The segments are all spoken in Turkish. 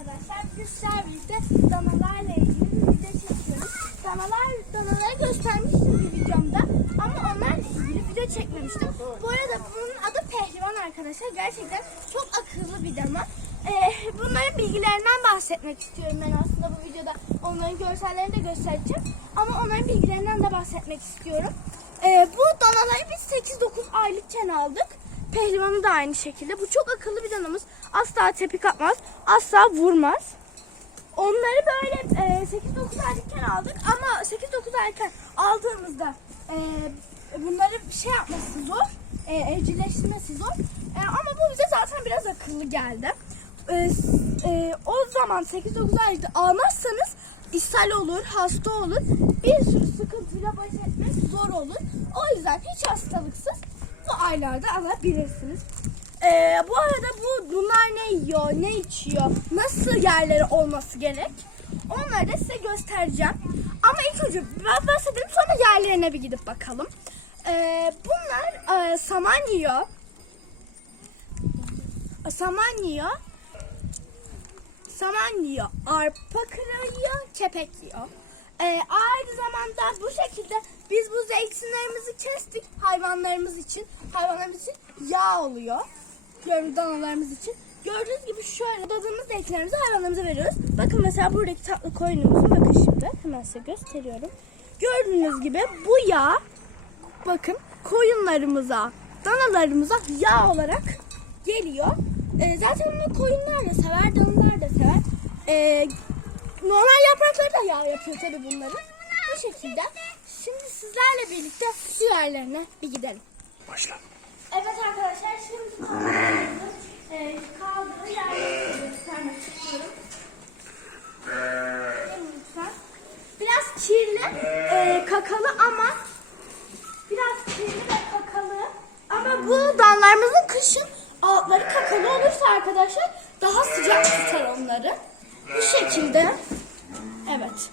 arkadaşlar. Biz birlikte danalarla ilgili bir video çekiyoruz. Danalar, danaları göstermiştim bir videomda ama onlarla ilgili video çekmemiştim. Bu arada bunun adı Pehlivan arkadaşlar. Gerçekten çok akıllı bir dana. Ee, bunların bilgilerinden bahsetmek istiyorum ben aslında bu videoda. Onların görsellerini de göstereceğim. Ama onların bilgilerinden de bahsetmek istiyorum. Ee, bu danaları biz 8-9 aylıkken aldık. Pehlivanı da aynı şekilde. Bu çok akıllı bir danamız. Asla tepik atmaz. Asla vurmaz. Onları böyle e, 8-9 aylıkken aldık ama 8-9 aylıkken aldığımızda e, bunları şey yapması zor. E, evcilleştirmesi zor. E, ama bu bize zaten biraz akıllı geldi. E, e, o zaman 8-9 aylıkta almazsanız ishal olur, hasta olur. Bir sürü sıkıntıyla baş etmek zor olur. O yüzden hiç hastalıksız bu aylarda alabilirsiniz. Ee, bu arada bu bunlar ne yiyor, ne içiyor, nasıl yerleri olması gerek? Onları da size göstereceğim. Ama ilk önce ben bahsedeyim sonra yerlerine bir gidip bakalım. Ee, bunlar e, saman yiyor. Saman yiyor. Saman yiyor. Arpa kırığı yiyor. Kepek yiyor. Ee, aynı zamanda bu şekilde biz bu zeytinlerimizi kestik hayvanlarımız için. Hayvanlarımız için yağ oluyor. Gördüğünüz danalarımız için. Gördüğünüz gibi şöyle dadığımız zeytinlerimizi hayvanlarımıza veriyoruz. Bakın mesela buradaki tatlı koyunumuzu bakın şimdi. Hemen size gösteriyorum. Gördüğünüz gibi bu yağ bakın koyunlarımıza, danalarımıza yağ olarak geliyor. Ee, zaten bunu koyunlar da sever, danalar da sever. Ee, normal yaprakları da yağ yapıyor tabii bunların. Bu şekilde. Şimdi sizlerle birlikte su yerlerine bir gidelim. Başla. Evet arkadaşlar şimdi e, kaldığı yerleri göstermek istiyorum. Gelin lütfen. Biraz kirli, e, kakalı ama biraz kirli ve kakalı. Ama bu dallarımızın kışın altları kakalı olursa arkadaşlar daha sıcak tutar onları. Bu şekilde. Evet.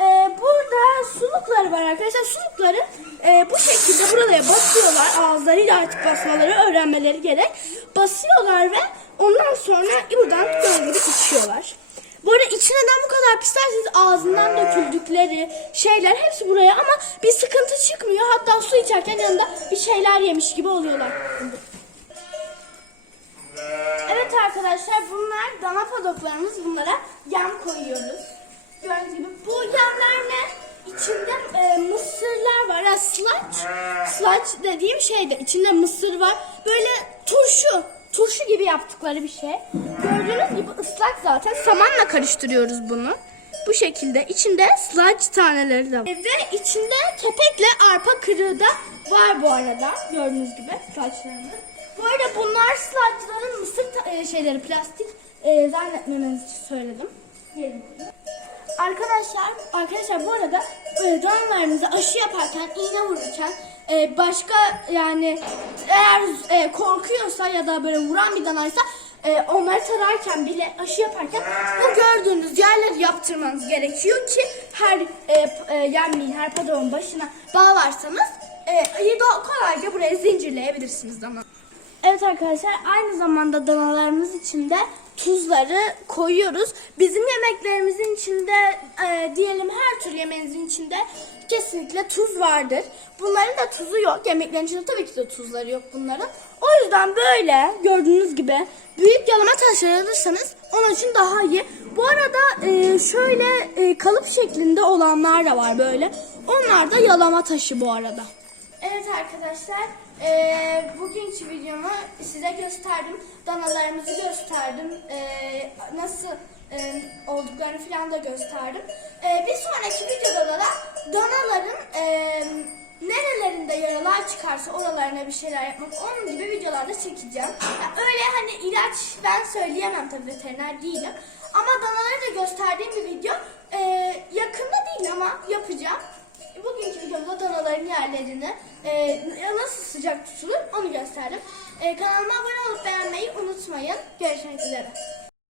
Ee, burada sulukları var arkadaşlar. Sulukları e, bu şekilde buraya basıyorlar. Ağızlarıyla artık basmaları öğrenmeleri gerek. Basıyorlar ve ondan sonra buradan gibi içiyorlar. Bu arada içi neden bu kadar pis derseniz ağzından döküldükleri şeyler hepsi buraya ama bir sıkıntı çıkmıyor. Hatta su içerken yanında bir şeyler yemiş gibi oluyorlar. Evet arkadaşlar bunlar dana padoklarımız. Bunlara yem koyuyoruz. Gördüğünüz gibi bu yemler ne? İçinde e, mısırlar var. Ya slaç. Slaç dediğim şeyde içinde mısır var. Böyle turşu. Turşu gibi yaptıkları bir şey. Gördüğünüz gibi ıslak zaten. Samanla karıştırıyoruz bunu. Bu şekilde. içinde slaç taneleri de var. Ve içinde kepekle arpa kırığı da var bu arada. Gördüğünüz gibi slaçlarımız. Bu arada bunlar slaçların mısır e, şeyleri plastik e, zannetmemenizi için söyledim. Arkadaşlar, arkadaşlar bu arada e, aşı yaparken, iğne vururken e, başka yani eğer e, korkuyorsa ya da böyle vuran bir danaysa e, onları tararken bile aşı yaparken bu gördüğünüz yerleri yaptırmanız gerekiyor ki her e, e, yenmeyin her padon başına bağlarsanız e, ayı da kolayca buraya zincirleyebilirsiniz dana. Evet arkadaşlar aynı zamanda danalarımız için de tuzları koyuyoruz. Bizim yemeklerimizin içinde e, diyelim her tür yemeğinizin içinde kesinlikle tuz vardır. Bunların da tuzu yok. Yemeklerin içinde tabii ki de tuzları yok bunların. O yüzden böyle gördüğünüz gibi büyük yalama taşları alırsanız onun için daha iyi. Bu arada e, şöyle e, kalıp şeklinde olanlar da var böyle. Onlar da yalama taşı bu arada. Evet arkadaşlar, eee bugünkü videomu size gösterdim. Danalarımızı gösterdim. Eee, nasıl eee, olduklarını falan da gösterdim. Eee, bir sonraki videoda da danaların eee, nerelerinde yaralar çıkarsa oralarına bir şeyler yapmak, onun gibi videolarda çekeceğim. Ya öyle hani ilaç ben söyleyemem tabii veteriner değilim. Ama danaları da gösterdiğim bir video eee, yakında değil ama yapacağım. Bugünkü videomda Bitkilerin yerlerini e, nasıl sıcak tutulur onu gösterdim. E, kanalıma abone olup beğenmeyi unutmayın. Görüşmek üzere.